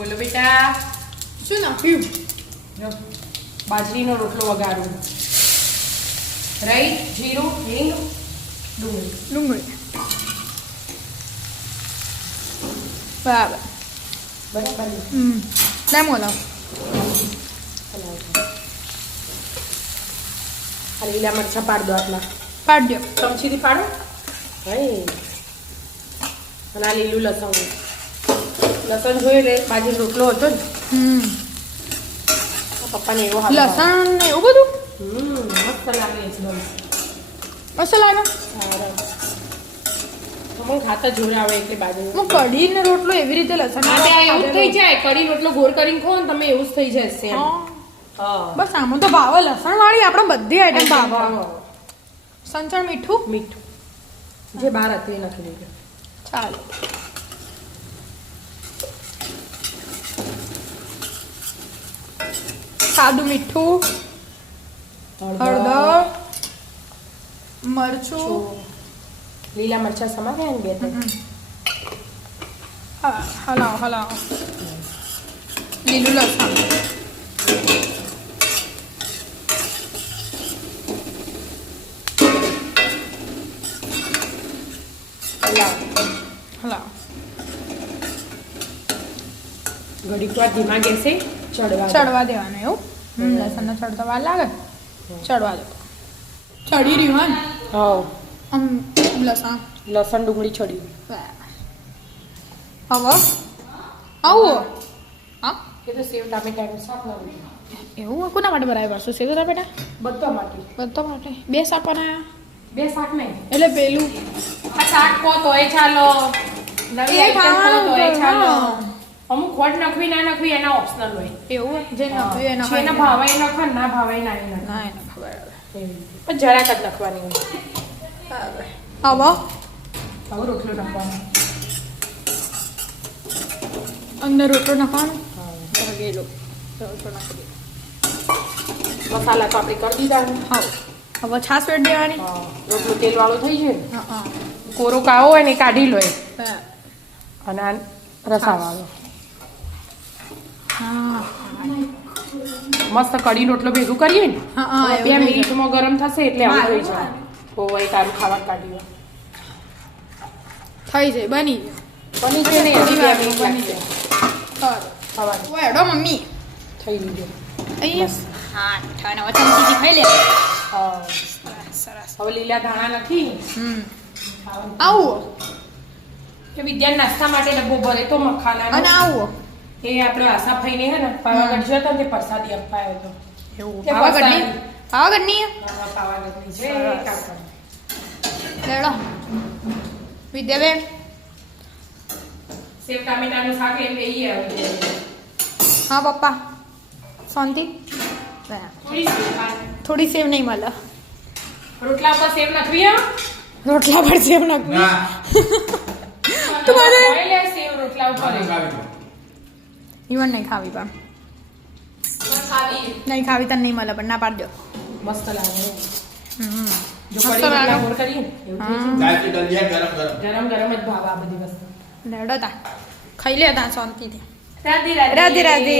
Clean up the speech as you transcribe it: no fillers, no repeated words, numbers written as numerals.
બોલો બેટા. શું નાખ્યું? જો બાજરીનો રોટલો વઘારું. રાઈ, જીરું, હિંગ, ડુંગળી. બરાબર. બરાબર. લેમ ઓલા આ લીલા મરચાં પાડ દો આટલા. પાડ દો. ચમચીથી પાડો. ભાઈ અને આ લીલું લસણ. લસણ જોઈ લે બાજરી રોટલો હતો ને પપ્પાને એવો હાથ લસણ ને એવું બધું મસ્ત લાગે એકદમ. મસ્ત લાગે. મને ખાતા જોર આવે એટલે બાજરી. હું કઢી ને રોટલો એવી રીતે લસણ એવું જ થઈ જાય. કઢી રોટલો ગોળ કરીને ખો ને તમે એવું જ થઈ જાય સેમ. હા બસ આમાં તો ભાવે લસણ વાળી આપણે બધી આઈટમ ભાવે. સંચળ મીઠું મીઠું જે બહાર હતી એ નાખી દીધું. ચાલો. સાદું મીઠું, હળદર, મરચું, લીલા મરચાં સમા ગયા ને બે ત્રણ. હલાવો હલાવો. લીલું લસણ, હલાવો. ઘડીક વાર ધીમા ગેસે ચડવા દેવાનું એવું. લસણને ચડતા વાર લાગે. ચડવા દો. ચડી રહ્યું ને હા આમ લસણ. લસણ ડુંગળી છડી. હવે આવું હા એ તો સેવ ટામેટાનું શાક લાવું. એવું કોના માટે બનાવી પડશે સેવ ટામેટા? બધા માટે. બધા માટે. બે શાક બનાવ્યા. બે શાક નહીં એટલે પેલું આ શાક કો તોય ચાલો. નવી એ આઈટમ કો તોય ચાલો. હા. અમુક ખોટ નાખવી ના નાખવી એના ઓપ્શનલ હોય. એવું જે નખ્યું એના જેને ભાવાય નખે ના ભાવાય ના નાખે. ના એને ખબર પણ જરાક જ નાખવાની હોય. હવે હવે રોટલો નાખવાનો. અંદર રોટલો નાખવાનો. હા ગયેલો રોટલો નાખી દે. મસાલા તો આપણે કરી દીધા ને. હા હવે છાશ વેડ દેવાની. હા રોટલો તેલ વાળો થઈ જાય ને. હા કોરો કાવો હોય ને એ કાઢી લો એ. હા અને આ રસા વાળો હા મસ્ત કઢી રોટલો ભેગું કરીએ ને. હા, હા, હવે એવું 2 થઈ મિનિટમાં ગરમ થશે એટલે આવું થઈ જાય. જાય. તો એ તારું ખાવાનું કાઢી લો. થઈ જાય બની બની જાય ને થોડી 2 વાર મિનિટ બની લાગશે. જાય. ખાવાનું વેડો મમ્મી થઈ ગયું. અહીંયા હા ઠાને હવે ચમચીથી ખાઈ લે. હા સરસ. હવે લીલા ધાણા નાખી આવો કે વિદ્યા નાસ્તા માટે ડબ્બો ભરે તો મખાના અને આવો એ આપણે આશા ભાઈને હે ને પાવાગઢ જતો ને તે પ્રસાદી અપાયો હતો. એવું કે પાવાગઢની પાવાગઢની હા, પાવાગઢની છે સરસ. કાકા. લેડો વિદ્યાબેન સેવ ટામેટાનું શાક એમ લઈએ આવી. હા પપ્પા શાંતિ થોડી સેવ ખાય. થોડી સેવ નહીં મળે. રોટલા પર સેવ નાખવી હે? રોટલા પર સેવ નાખવી. તો મને ખાઈ લે સેવ રોટલા ઉપર ઈવન નહીં ખાવી પણ ખાવી નહીં ખાવી તને નહીં મળે પણ ના પાડ દો. મસ્ત લાગે. જો મસ્ત કઢી લાગે. રોટલા ગોળ કરીએ ને, એવું થઈ જાય. ગાયત્રી દલિયા ગરમ ગરમ ગરમ ગરમ જ ભાવ આ બધી વસ્તુ. લેડો તા ખાઈ લે તા શાંતિથી. રાધે રાધે રાધે.